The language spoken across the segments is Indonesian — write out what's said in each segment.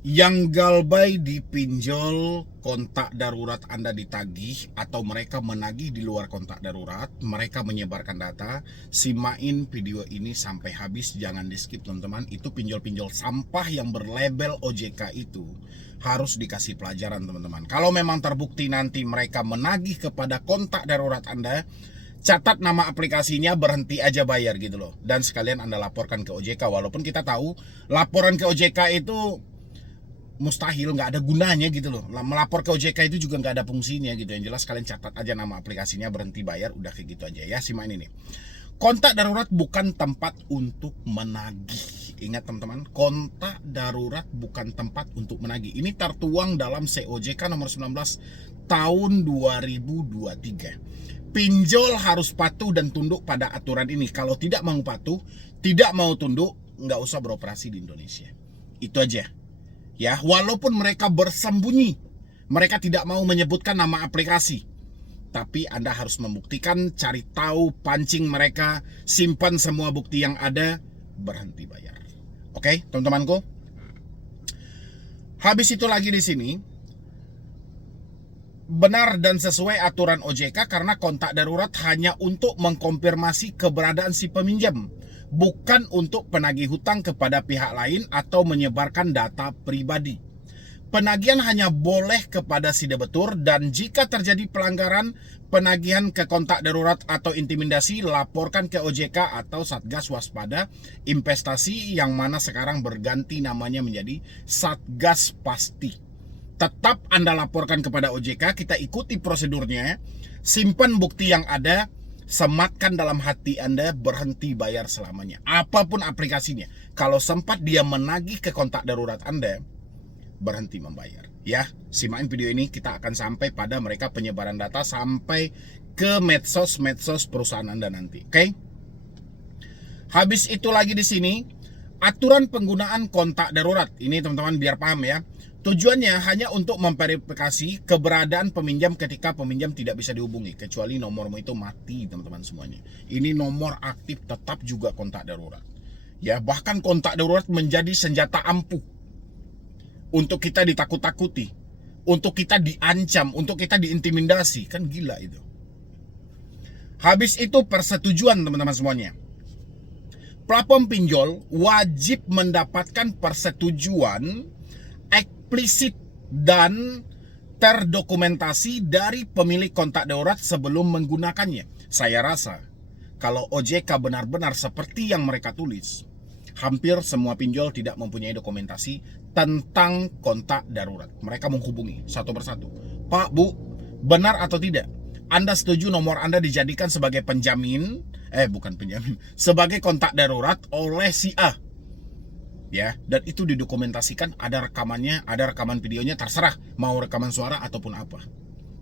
Yang galbay dipinjol, kontak darurat Anda ditagih, atau mereka menagih di luar kontak darurat, mereka menyebarkan data. Simain video ini sampai habis, jangan di skip teman-teman. Itu pinjol-pinjol sampah yang berlabel OJK itu harus dikasih pelajaran teman-teman. Kalau memang terbukti nanti mereka menagih kepada kontak darurat Anda, catat nama aplikasinya, berhenti aja bayar gitu loh. Dan sekalian Anda laporkan ke OJK. Walaupun kita tahu laporan ke OJK itu mustahil, nggak ada gunanya gitu loh. Melapor ke OJK itu juga nggak ada fungsinya gitu. Yang jelas kalian catat aja nama aplikasinya, berhenti bayar, udah kayak gitu aja ya. Simak ini. Kontak darurat bukan tempat untuk menagih. Ingat teman-teman, kontak darurat bukan tempat untuk menagih. Ini tertuang dalam COJK nomor 19 tahun 2023. Pinjol harus patuh dan tunduk pada aturan ini. Kalau tidak mau patuh, tidak mau tunduk, nggak usah beroperasi di Indonesia. Itu aja. Ya, walaupun mereka bersembunyi, mereka tidak mau menyebutkan nama aplikasi, tapi Anda harus membuktikan, cari tahu, pancing mereka, simpan semua bukti yang ada, berhenti bayar. Oke, teman-temanku. Habis itu lagi di sini, benar dan sesuai aturan OJK karena kontak darurat hanya untuk mengkonfirmasi keberadaan si peminjam, bukan untuk penagih hutang kepada pihak lain atau menyebarkan data pribadi. Penagihan hanya boleh kepada si debitur, dan jika terjadi pelanggaran penagihan ke kontak darurat atau intimidasi, laporkan ke OJK atau Satgas Waspada Investasi yang mana sekarang berganti namanya menjadi Satgas Pasti. Tetap Anda laporkan kepada OJK, kita ikuti prosedurnya, simpan bukti yang ada, sematkan dalam hati Anda, berhenti bayar selamanya. Apapun aplikasinya, kalau sempat dia menagih ke kontak darurat Anda, berhenti membayar. Ya, simain video ini, kita akan sampai pada mereka penyebaran data sampai ke medsos perusahaan Anda nanti. Oke? Habis itu lagi di sini, aturan penggunaan kontak darurat. Ini teman-teman biar paham ya. Tujuannya hanya untuk memverifikasi keberadaan peminjam ketika peminjam tidak bisa dihubungi, kecuali nomormu itu mati teman-teman semuanya. Ini nomor aktif tetap juga kontak darurat. Ya, bahkan kontak darurat menjadi senjata ampuh untuk kita ditakut-takuti, untuk kita diancam, untuk kita diintimidasi. Kan gila itu. Habis itu persetujuan teman-teman semuanya. Platform pinjol wajib mendapatkan persetujuan eksplisit dan terdokumentasi dari pemilik kontak darurat sebelum menggunakannya. Saya rasa kalau OJK benar-benar seperti yang mereka tulis, hampir semua pinjol tidak mempunyai dokumentasi tentang kontak darurat. Mereka menghubungi satu persatu. Pak, Bu, benar atau tidak? Anda setuju nomor Anda dijadikan sebagai penjamin, sebagai kontak darurat oleh si A. Ya, dan itu didokumentasikan, ada rekamannya, ada rekaman videonya, terserah mau rekaman suara ataupun apa.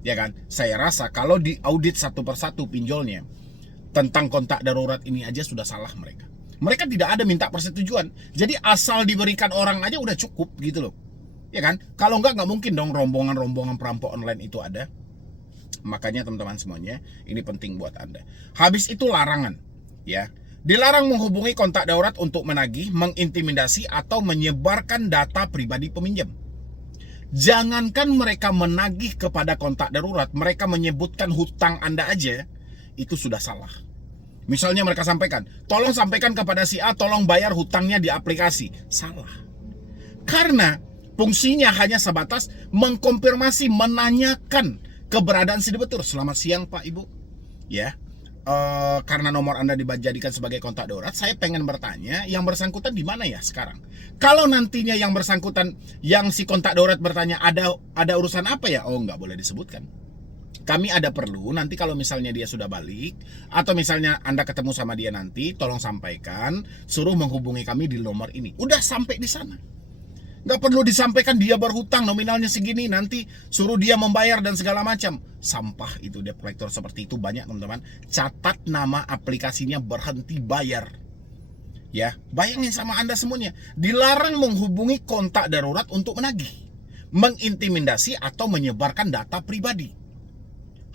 Ya kan? Saya rasa kalau diaudit satu persatu pinjolnya tentang kontak darurat ini aja sudah salah mereka. Mereka tidak ada minta persetujuan. Jadi asal diberikan orang aja udah cukup gitu loh. Ya kan? Kalau nggak mungkin dong rombongan-rombongan perampok online itu ada. Makanya teman-teman semuanya, ini penting buat Anda. Habis itu larangan, ya. Dilarang menghubungi kontak darurat untuk menagih, mengintimidasi, atau menyebarkan data pribadi peminjam. Jangankan mereka menagih kepada kontak darurat, mereka menyebutkan hutang Anda aja, itu sudah salah. Misalnya mereka sampaikan, tolong sampaikan kepada si A, tolong bayar hutangnya di aplikasi. Salah. Karena fungsinya hanya sebatas mengkonfirmasi, menanyakan keberadaan si debitur. Selamat siang Pak, Ibu. Ya. Karena nomor Anda dijadikan sebagai kontak darurat, saya pengen bertanya, yang bersangkutan di mana ya sekarang? Kalau nantinya yang bersangkutan, yang si kontak darurat bertanya, ada urusan apa ya? Oh, nggak boleh disebutkan. Kami ada perlu, nanti kalau misalnya dia sudah balik, atau misalnya Anda ketemu sama dia nanti, tolong sampaikan, suruh menghubungi kami di nomor ini. Udah sampai di sana. Nggak perlu disampaikan dia berhutang nominalnya segini, nanti suruh dia membayar dan segala macam. Sampah itu, debt collector seperti itu banyak teman-teman. Catat nama aplikasinya, berhenti bayar. Ya, bayangin sama Anda semuanya. Dilarang menghubungi kontak darurat untuk menagih, mengintimidasi, atau menyebarkan data pribadi.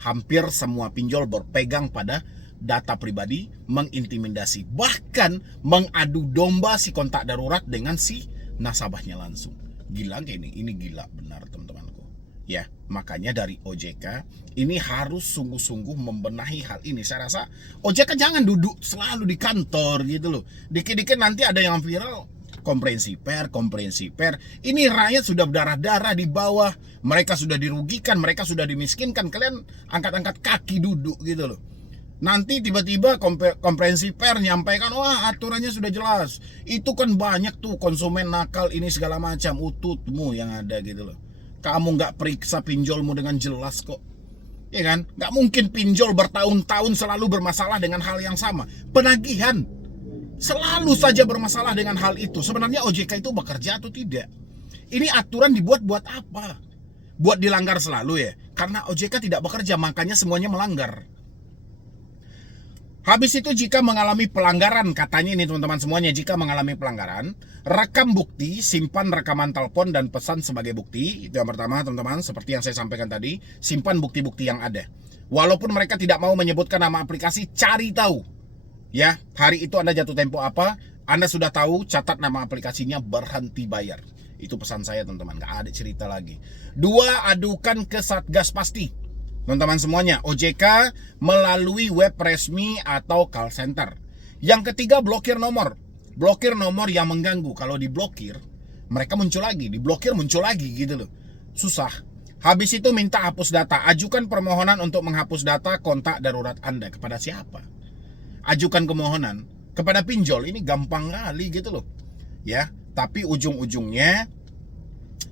Hampir semua pinjol berpegang pada data pribadi, mengintimidasi, bahkan mengadu domba si kontak darurat dengan si nasabahnya langsung. Gila gak ini gila benar teman-temanku. Ya, makanya dari OJK ini harus sungguh-sungguh membenahi hal ini. Saya rasa OJK jangan duduk selalu di kantor gitu loh. Dikit-dikit nanti ada yang viral komprehensi per. Ini rakyat sudah berdarah-darah di bawah. Mereka sudah dirugikan, mereka sudah dimiskinkan. Kalian angkat-angkat kaki duduk gitu loh. Nanti tiba-tiba komprehensi per nyampaikan, wah aturannya sudah jelas. Itu kan banyak tuh konsumen nakal ini segala macam. Ututmu yang ada gitu loh. Kamu nggak periksa pinjolmu dengan jelas kok. Ya kan? Nggak mungkin pinjol bertahun-tahun selalu bermasalah dengan hal yang sama. Penagihan selalu saja bermasalah dengan hal itu. Sebenarnya OJK itu bekerja atau tidak? Ini aturan dibuat buat apa? Buat dilanggar selalu ya? Karena OJK tidak bekerja, makanya semuanya melanggar. Habis itu jika mengalami pelanggaran, katanya ini teman-teman semuanya, jika mengalami pelanggaran, rekam bukti, simpan rekaman telepon dan pesan sebagai bukti. Itu yang pertama teman-teman, seperti yang saya sampaikan tadi, simpan bukti-bukti yang ada. Walaupun mereka tidak mau menyebutkan nama aplikasi, cari tahu. Ya, hari itu Anda jatuh tempo apa, Anda sudah tahu, catat nama aplikasinya, berhenti bayar. Itu pesan saya teman-teman, gak ada cerita lagi. 2, adukan ke Satgas pasti. Teman-teman semuanya, OJK melalui web resmi atau call center. Yang ketiga, blokir nomor. Blokir nomor yang mengganggu. Kalau diblokir, mereka muncul lagi. Diblokir muncul lagi gitu loh. Susah. Habis itu minta hapus data. Ajukan permohonan untuk menghapus data kontak darurat Anda. Kepada siapa? Ajukan permohonan kepada pinjol. Ini gampang kali gitu loh. Ya, tapi ujung-ujungnya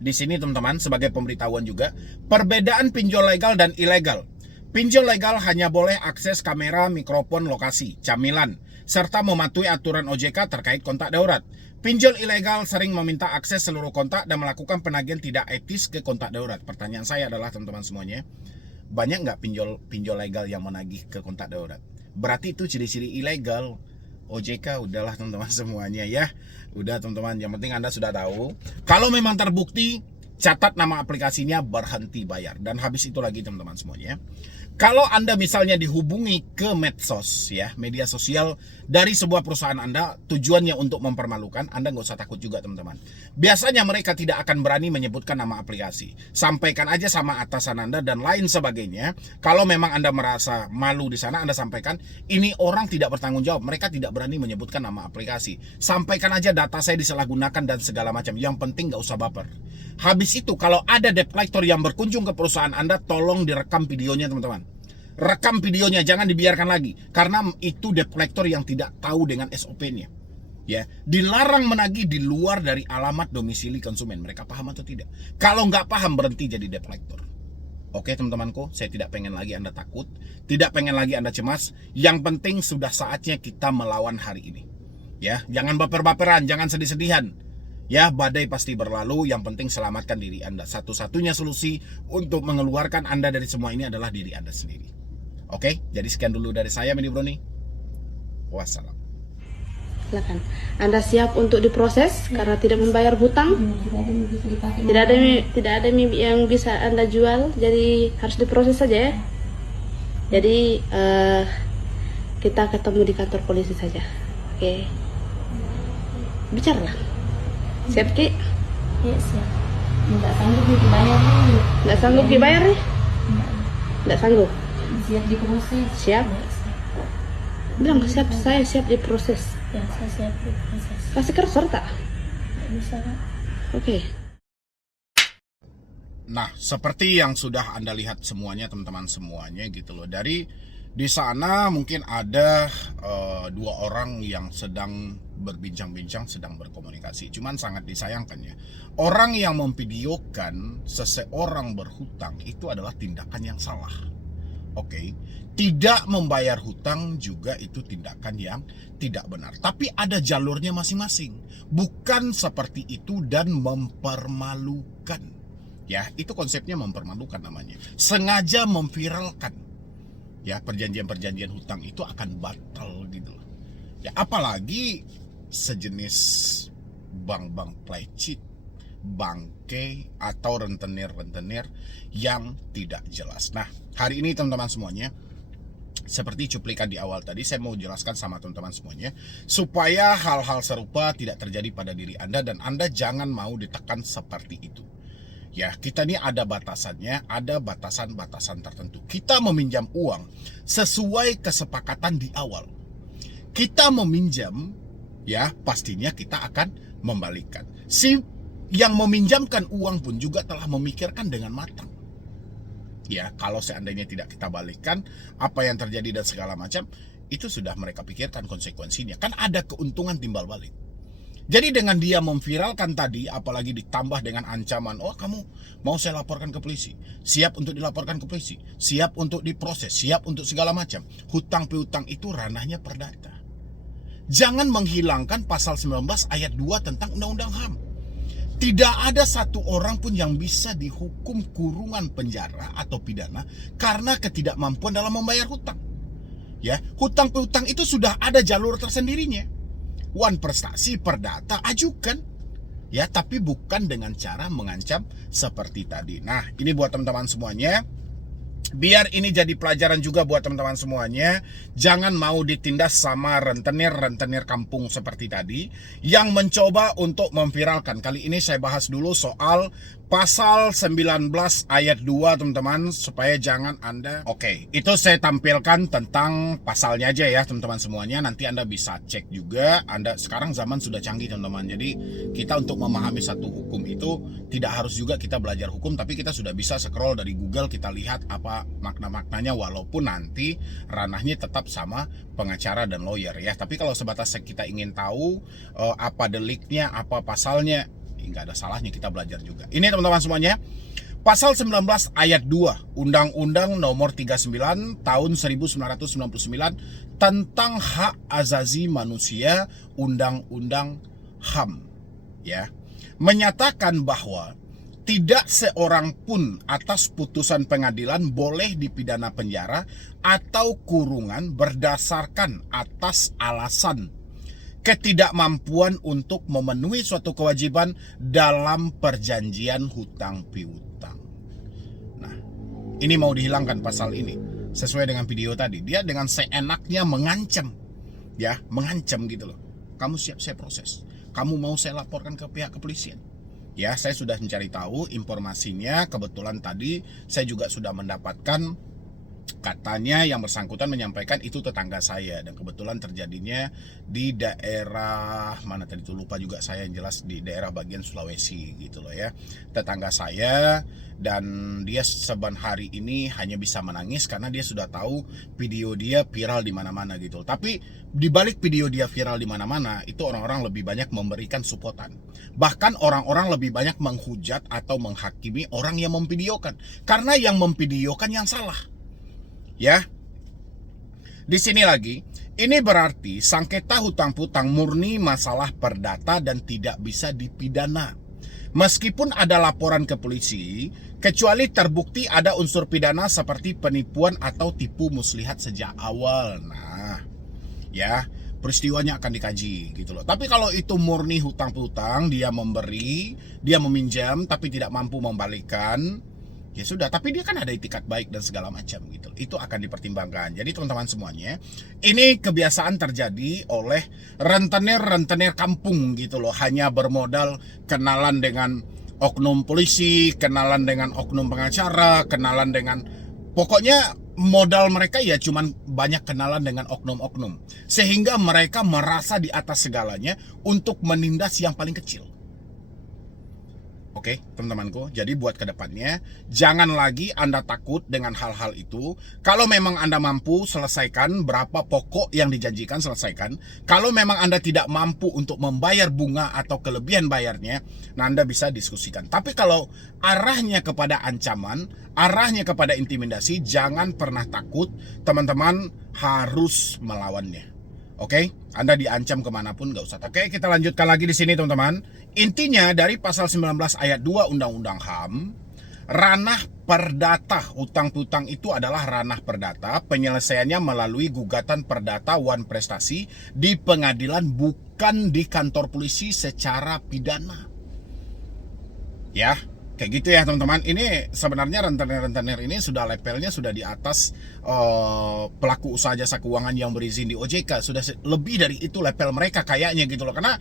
di sini teman-teman sebagai pemberitahuan juga, perbedaan pinjol legal dan ilegal. Pinjol legal hanya boleh akses kamera, mikrofon, lokasi, camilan, serta mematuhi aturan OJK terkait kontak darurat. Pinjol ilegal sering meminta akses seluruh kontak dan melakukan penagihan tidak etis ke kontak darurat. Pertanyaan saya adalah teman-teman semuanya, banyak nggak pinjol legal yang menagih ke kontak darurat? Berarti itu ciri-ciri ilegal. OJK udahlah teman-teman semuanya ya. Udah teman-teman, yang penting Anda sudah tahu. Kalau memang terbukti, catat nama aplikasinya, berhenti bayar. Dan habis itu lagi teman-teman semuanya, kalau Anda misalnya dihubungi ke medsos ya, media sosial dari sebuah perusahaan Anda, tujuannya untuk mempermalukan, Anda nggak usah takut juga teman-teman. Biasanya mereka tidak akan berani menyebutkan nama aplikasi. Sampaikan aja sama atasan Anda dan lain sebagainya. Kalau memang Anda merasa malu di sana, Anda sampaikan, ini orang tidak bertanggung jawab. Mereka tidak berani menyebutkan nama aplikasi. Sampaikan aja data saya disalahgunakan dan segala macam. Yang penting nggak usah baper. Habis itu kalau ada debt collector yang berkunjung ke perusahaan Anda, tolong direkam videonya teman-teman. Rekam videonya, jangan dibiarkan lagi. Karena itu debt collector yang tidak tahu dengan SOP-nya. Ya, dilarang menagih di luar dari alamat domisili konsumen. Mereka paham atau tidak? Kalau nggak paham, berhenti jadi debt collector. Oke teman-temanku, saya tidak pengen lagi Anda takut, tidak pengen lagi Anda cemas. Yang penting sudah saatnya kita melawan hari ini. Ya, jangan baper-baperan, jangan sedih-sedihan. Ya, badai pasti berlalu, yang penting selamatkan diri Anda. Satu-satunya solusi untuk mengeluarkan Anda dari semua ini adalah diri Anda sendiri. Oke, jadi sekian dulu dari saya, Mini Broni. Wassalam. Silakan. Anda siap untuk diproses karena tidak membayar hutang? Tidak ada yang bisa Anda jual, jadi harus diproses saja ya. Jadi kita ketemu di kantor polisi saja. Oke. Bicaralah. Siap, Ki? Iya, siap. Nggak sanggup dibayar nih. Nggak sanggup dibayar nih? Nggak sanggup. Siap diproses. Siap. Bilang siap, saya siap diproses. Ya, saya siap diproses. Kasih cursor tak? Nggak bisa, Kak. Oke. Nah, seperti yang sudah Anda lihat semuanya teman-teman semuanya gitu loh. Dari di sana mungkin ada 2 orang yang sedang berbincang-bincang, sedang berkomunikasi. Cuman sangat disayangkan ya, orang yang memvideokan seseorang berhutang itu adalah tindakan yang salah. Oke, tidak membayar hutang juga itu tindakan yang tidak benar. Tapi ada jalurnya masing-masing. Bukan seperti itu dan mempermalukan. Ya, itu konsepnya mempermalukan namanya. Sengaja memviralkan. Ya, perjanjian-perjanjian hutang itu akan batal gitu loh. Ya, apalagi sejenis bank-bank plecit, bangke, atau rentenir-rentenir yang tidak jelas. Nah, hari ini teman-teman semuanya, Seperti cuplikan di awal tadi, saya mau jelaskan sama teman-teman semuanya, supaya hal-hal serupa tidak terjadi pada diri Anda dan Anda jangan mau ditekan seperti itu. Ya, kita ini ada batasannya, ada batasan-batasan tertentu. Kita meminjam uang sesuai kesepakatan di awal. Kita meminjam, ya pastinya kita akan membalikkan. Si yang meminjamkan uang pun juga telah memikirkan dengan matang. Ya, kalau seandainya tidak kita balikkan, apa yang terjadi dan segala macam, itu sudah mereka pikirkan konsekuensinya. Kan ada keuntungan timbal balik. Jadi dengan dia memviralkan tadi, apalagi ditambah dengan ancaman, oh kamu mau saya laporkan ke polisi, siap untuk dilaporkan ke polisi, siap untuk diproses, siap untuk segala macam. Hutang piutang itu ranahnya perdata. Jangan menghilangkan pasal 19 ayat 2 tentang Undang-Undang HAM. Tidak ada satu orang pun yang bisa dihukum kurungan penjara atau pidana karena ketidakmampuan dalam membayar hutang. Ya, hutang piutang itu sudah ada jalur tersendirinya. Wan prestasi perdata ajukan. Ya, tapi bukan dengan cara mengancam seperti tadi. Nah, ini buat teman-teman semuanya. Biar ini jadi pelajaran juga buat teman-teman semuanya. Jangan mau ditindas sama rentenir-rentenir kampung seperti tadi yang mencoba untuk memviralkan. Kali ini saya bahas dulu soal pasal 19 ayat 2 teman-teman, supaya jangan Anda... Oke, itu saya tampilkan tentang pasalnya aja ya teman-teman semuanya. Nanti Anda bisa cek juga. Anda sekarang zaman sudah canggih teman-teman. Jadi kita untuk memahami satu hukum itu tidak harus juga kita belajar hukum, tapi kita sudah bisa scroll dari Google, kita lihat apa makna-maknanya, walaupun nanti ranahnya tetap sama pengacara dan lawyer ya. Tapi kalau sebatas kita ingin tahu apa deliknya, apa pasalnya, nggak ada salahnya kita belajar juga. Ini teman-teman semuanya, pasal 19 ayat 2 Undang-Undang nomor 39 tahun 1999 tentang hak azazi manusia, Undang-Undang HAM ya, menyatakan bahwa tidak seorang pun atas putusan pengadilan boleh dipidana penjara atau kurungan berdasarkan atas alasan ketidakmampuan untuk memenuhi suatu kewajiban dalam perjanjian hutang piutang. Nah, ini mau dihilangkan pasal ini. Sesuai dengan video tadi, dia dengan seenaknya mengancam. Ya, mengancam gitu loh. Kamu siap saya proses. Kamu mau saya laporkan ke pihak kepolisian. Ya, saya sudah mencari tahu informasinya. Kebetulan tadi saya juga sudah mendapatkan, katanya yang bersangkutan menyampaikan itu tetangga saya, dan kebetulan terjadinya di daerah mana tadi tuh, lupa juga saya, yang jelas di daerah bagian Sulawesi gitu loh ya, tetangga saya. Dan dia seban hari ini hanya bisa menangis karena dia sudah tahu video dia viral di mana-mana gitu. Tapi di balik video dia viral di mana-mana itu orang-orang lebih banyak memberikan supportan. Bahkan orang-orang lebih banyak menghujat atau menghakimi orang yang memvideokan, karena yang memvideokan yang salah. Ya, di sini lagi, ini berarti sengketa hutang piutang murni masalah perdata dan tidak bisa dipidana. Meskipun ada laporan ke polisi, kecuali terbukti ada unsur pidana seperti penipuan atau tipu muslihat sejak awal. Nah, ya, peristiwanya akan dikaji gitu loh. Tapi kalau itu murni hutang piutang, dia memberi, dia meminjam tapi tidak mampu membalikkan, ya sudah, tapi dia kan ada itikat baik dan segala macam gitu. Itu akan dipertimbangkan. Jadi teman-teman semuanya, ini kebiasaan terjadi oleh rentenir-rentenir kampung gitu loh. Hanya bermodal kenalan dengan oknum polisi, kenalan dengan oknum pengacara, kenalan dengan... Pokoknya modal mereka ya cuman banyak kenalan dengan oknum-oknum. Sehingga mereka merasa di atas segalanya untuk menindas yang paling kecil. Oke, teman-temanku, jadi buat kedepannya, jangan lagi Anda takut dengan hal-hal itu. Kalau memang Anda mampu, selesaikan berapa pokok yang dijanjikan, selesaikan. Kalau memang Anda tidak mampu untuk membayar bunga atau kelebihan bayarnya, nah Anda bisa diskusikan. Tapi kalau arahnya kepada ancaman, arahnya kepada intimidasi, jangan pernah takut, teman-teman harus melawannya. Oke, Anda diancam kemanapun nggak usah. Oke, kita lanjutkan lagi di sini teman-teman. Intinya dari pasal 19 ayat 2 Undang-Undang HAM, ranah perdata hutang piutang itu adalah ranah perdata. Penyelesaiannya melalui gugatan perdata wan prestasi di pengadilan, bukan di kantor polisi secara pidana. Ya, Kayak gitu ya teman-teman. Ini sebenarnya rentenir-rentenir ini sudah levelnya sudah di atas pelaku usaha jasa keuangan yang berizin di OJK. Sudah lebih dari itu level mereka kayaknya gitu loh. Karena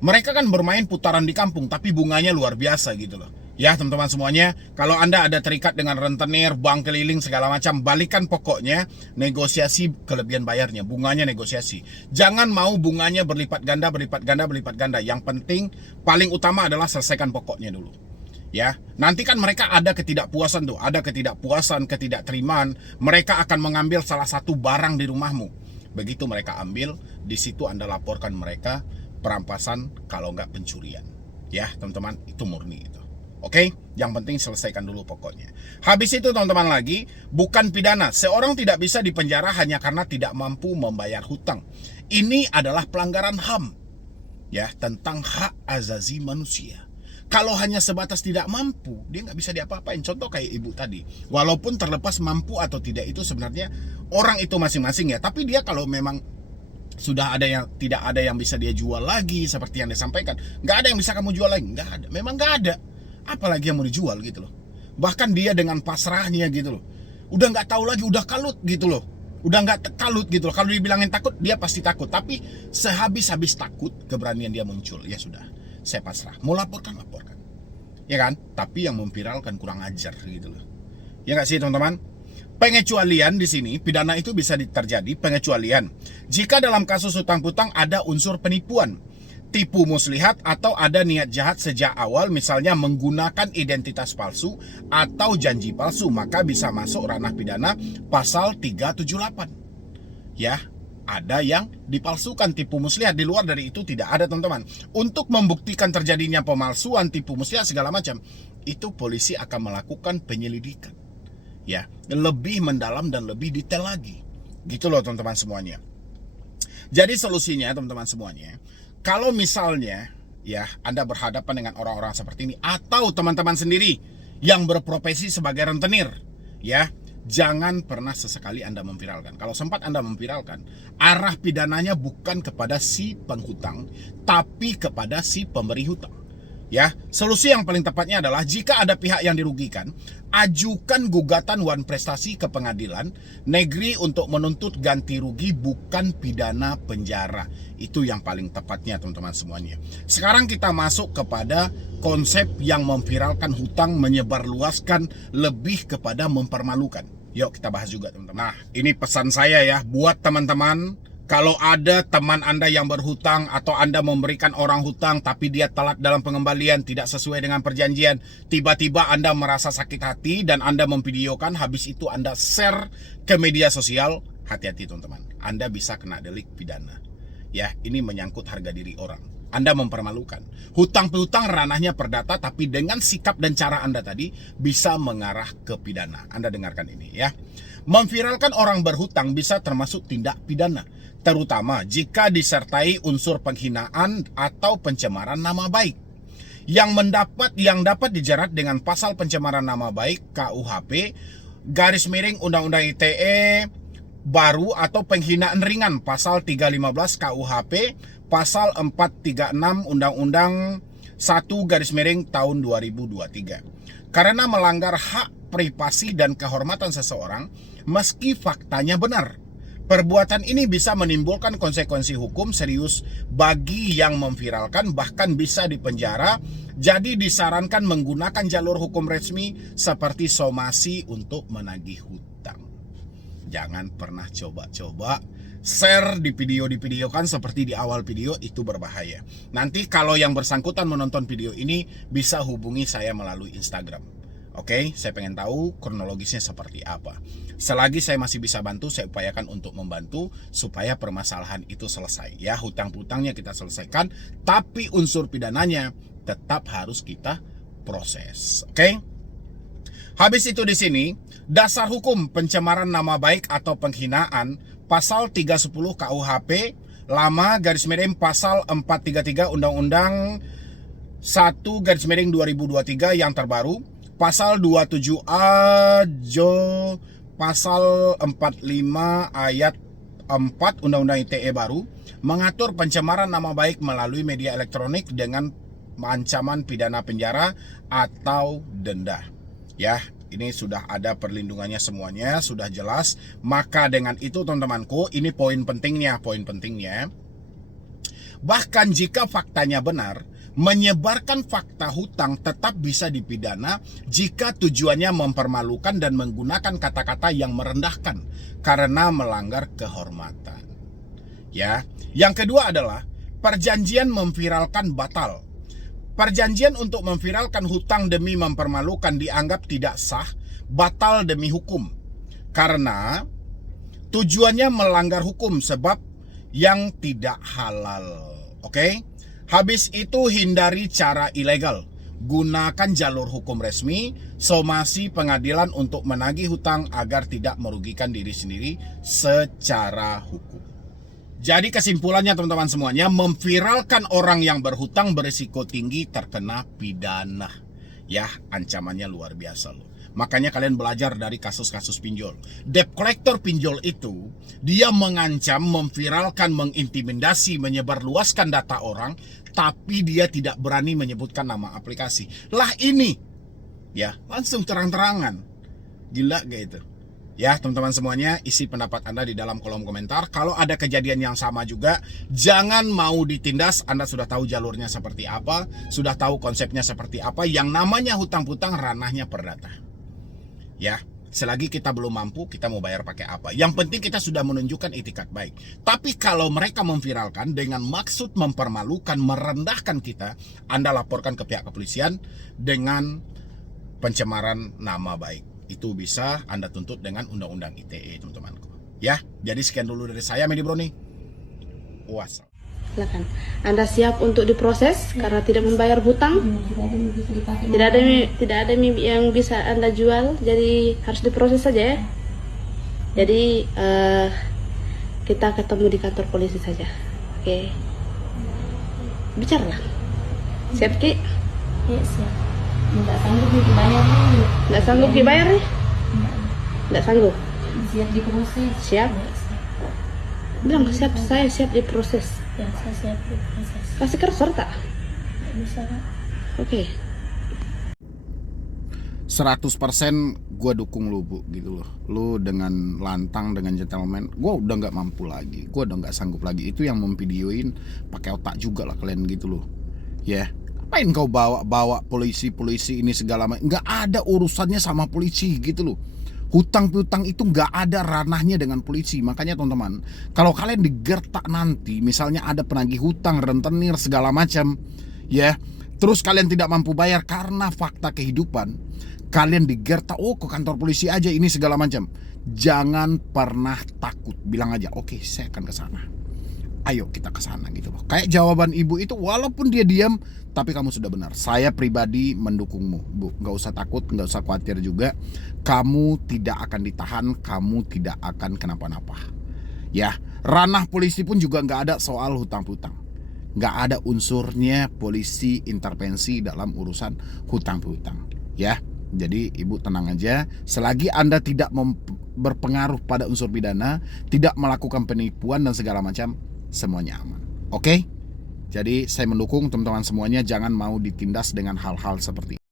mereka kan bermain putaran di kampung, tapi bunganya luar biasa gitu loh. Ya teman-teman semuanya, kalau Anda ada terikat dengan rentenir, bank keliling segala macam, balikan pokoknya, negosiasi kelebihan bayarnya, bunganya negosiasi. Jangan mau bunganya berlipat ganda, berlipat ganda, berlipat ganda. Yang penting, paling utama adalah selesaikan pokoknya dulu. Ya, nanti kan mereka ada ketidakpuasan tuh, ada ketidakpuasan, ketidakterimaan, mereka akan mengambil salah satu barang di rumahmu. Begitu mereka ambil, di situ Anda laporkan mereka perampasan kalau nggak pencurian. Ya, teman-teman, itu murni itu. Oke, yang penting selesaikan dulu pokoknya. Habis itu teman-teman lagi, bukan pidana. Seorang tidak bisa dipenjara hanya karena tidak mampu membayar hutang. Ini adalah pelanggaran HAM. Ya, tentang hak azazi manusia. Kalau hanya sebatas tidak mampu, dia nggak bisa diapa-apain. Contoh kayak ibu tadi. Walaupun terlepas mampu atau tidak itu sebenarnya orang itu masing-masing ya. Tapi dia kalau memang sudah ada yang tidak ada yang bisa dia jual lagi seperti yang disampaikan, nggak ada yang bisa kamu jual lagi, nggak ada, memang nggak ada, apalagi yang mau dijual gitu loh. Bahkan dia dengan pasrahnya gitu loh, udah nggak tahu lagi, udah kalut gitu loh, udah nggak kalut gitu loh. Kalau dibilangin takut, dia pasti takut, tapi sehabis-habis takut keberanian dia muncul. Ya sudah, saya pasrah, mau laporkan, ya kan. Tapi yang memviralkan kurang ajar gitu loh, ya nggak sih teman-teman. Pengecualian di sini, pidana itu bisa terjadi pengecualian jika dalam kasus hutang piutang ada unsur penipuan, tipu muslihat, atau ada niat jahat sejak awal, misalnya menggunakan identitas palsu atau janji palsu, maka bisa masuk ranah pidana pasal 378. Ya, ada yang dipalsukan, tipu muslihat. Di luar dari itu tidak ada teman-teman. Untuk membuktikan terjadinya pemalsuan, tipu muslihat segala macam, itu polisi akan melakukan penyelidikan. Ya, lebih mendalam dan lebih detail lagi. Gitu loh teman-teman semuanya. Jadi solusinya teman-teman semuanya, kalau misalnya ya Anda berhadapan dengan orang-orang seperti ini, atau teman-teman sendiri yang berprofesi sebagai rentenir, ya, jangan pernah sesekali Anda memviralkan. Kalau sempat Anda memviralkan, arah pidananya bukan kepada si penghutang, tapi kepada si pemberi hutang. Ya, solusi yang paling tepatnya adalah jika ada pihak yang dirugikan, ajukan gugatan wan prestasi ke pengadilan negeri untuk menuntut ganti rugi, bukan pidana penjara. Itu yang paling tepatnya teman-teman semuanya. Sekarang kita masuk kepada konsep yang memviralkan hutang, menyebarluaskan, lebih kepada mempermalukan. Yuk kita bahas juga teman-teman. Nah, ini pesan saya ya buat teman-teman. Kalau ada teman Anda yang berhutang atau Anda memberikan orang hutang tapi dia telat dalam pengembalian, tidak sesuai dengan perjanjian, tiba-tiba Anda merasa sakit hati dan Anda memvideokan, habis itu Anda share ke media sosial, hati-hati teman-teman. Anda bisa kena delik pidana. Ya, ini menyangkut harga diri orang. Anda mempermalukan. Hutang piutang ranahnya perdata, tapi dengan sikap dan cara Anda tadi bisa mengarah ke pidana. Anda dengarkan ini ya. Memviralkan orang berhutang bisa termasuk tindak pidana, terutama jika disertai unsur penghinaan atau pencemaran nama baik yang dapat dijerat dengan pasal pencemaran nama baik KUHP /Undang-Undang ITE baru, atau penghinaan ringan pasal 315 KUHP, pasal 436 Undang-Undang 1 tahun 2023. Karena melanggar hak privasi dan kehormatan seseorang meski faktanya benar. Perbuatan ini bisa menimbulkan konsekuensi hukum serius bagi yang memviralkan, bahkan bisa dipenjara. Jadi disarankan menggunakan jalur hukum resmi seperti somasi untuk menagih hutang. Jangan pernah coba-coba share di videokan seperti di awal video, itu berbahaya. Nanti kalau yang bersangkutan menonton video ini bisa hubungi saya melalui Instagram. Oke, saya pengen tahu kronologisnya seperti apa. Selagi saya masih bisa bantu, saya upayakan untuk membantu supaya permasalahan itu selesai. Ya, hutang-hutangnya kita selesaikan, tapi unsur pidananya tetap harus kita proses. Oke? Habis itu di sini, dasar hukum pencemaran nama baik atau penghinaan pasal 310 KUHP lama pasal 433 Undang-Undang 1 yang terbaru, pasal 27A pasal 45 ayat 4 Undang-Undang ITE baru mengatur pencemaran nama baik melalui media elektronik dengan ancaman pidana penjara atau denda. Ya, ini sudah ada perlindungannya semuanya, sudah jelas. Maka dengan itu teman-temanku, ini poin pentingnya. Bahkan jika faktanya benar, menyebarkan fakta hutang tetap bisa dipidana jika tujuannya mempermalukan dan menggunakan kata-kata yang merendahkan karena melanggar kehormatan. Ya, yang kedua adalah perjanjian memviralkan batal. Perjanjian untuk memviralkan hutang demi mempermalukan dianggap tidak sah, batal demi hukum. Karena tujuannya melanggar hukum sebab yang tidak halal. Oke? Habis itu hindari cara ilegal. Gunakan jalur hukum resmi, somasi pengadilan untuk menagih hutang agar tidak merugikan diri sendiri secara hukum. Jadi kesimpulannya teman-teman semuanya, memviralkan orang yang berhutang berisiko tinggi terkena pidana. Ya, ancamannya luar biasa loh. Makanya kalian belajar dari kasus-kasus pinjol. Debt collector pinjol itu, dia mengancam, memviralkan, mengintimidasi, menyebarluaskan data orang, tapi dia tidak berani menyebutkan nama aplikasi. Lah ini, ya langsung terang-terangan. Gila gak itu? Ya teman-teman semuanya, isi pendapat Anda di dalam kolom komentar. Kalau ada kejadian yang sama juga, jangan mau ditindas. Anda sudah tahu jalurnya seperti apa, sudah tahu konsepnya seperti apa. Yang namanya hutang-hutang ranahnya perdata. Ya, selagi kita belum mampu, kita mau bayar pakai apa. Yang penting kita sudah menunjukkan itikat baik. Tapi kalau mereka memviralkan dengan maksud mempermalukan, merendahkan kita, Anda laporkan ke pihak kepolisian dengan pencemaran nama baik. Itu bisa Anda tuntut dengan Undang-Undang ITE, teman-temanku. Ya, jadi sekian dulu dari saya, Medi Broni. Wassalam. Silakan. Anda siap untuk diproses karena tidak membayar hutang? Tidak ada yang bisa Anda jual, jadi harus diproses saja ya. Jadi kita ketemu di kantor polisi saja. Oke. Bicaralah. Siap Ki? Ya siap. Nggak sanggup dibayar nih. Nggak sanggup dibayar nih? Nggak sanggup. Siap diproses. Siap. Bilang siap, saya siap diproses. Ya saya siap diproses. Kasih cursor tak? Nggak bisa Kak. Oke. 100% gue dukung lu Bu, gitu loh. Lu dengan lantang, dengan gentleman, gue udah nggak mampu lagi, gue udah nggak sanggup lagi. Itu yang memvideoin pakai otak juga lah kalian gitu loh. Ya, ngapain kau bawa polisi ini segala macam? Nggak ada urusannya sama polisi gitu loh. Hutang piutang itu nggak ada ranahnya dengan polisi. Makanya teman-teman, kalau kalian digertak nanti, misalnya ada penagih hutang, rentenir segala macam, ya, terus kalian tidak mampu bayar karena fakta kehidupan, kalian digertak, oh ke kantor polisi aja ini segala macam. Jangan pernah takut, bilang aja, oke, saya akan ke sana. Ayo kita ke sana gitu loh. Kayak jawaban ibu itu, walaupun dia diam, tapi kamu sudah benar. Saya pribadi mendukungmu, Bu. Nggak usah takut, nggak usah khawatir juga. Kamu tidak akan ditahan, kamu tidak akan kenapa-napa. Ya, ranah polisi pun juga nggak ada soal hutang-hutang. Nggak ada unsurnya polisi intervensi dalam urusan hutang-hutang. Ya, jadi ibu tenang aja. Selagi Anda tidak berpengaruh pada unsur pidana, tidak melakukan penipuan dan segala macam, semuanya aman. Oke? Jadi saya mendukung teman-teman semuanya, jangan mau ditindas dengan hal-hal seperti ini.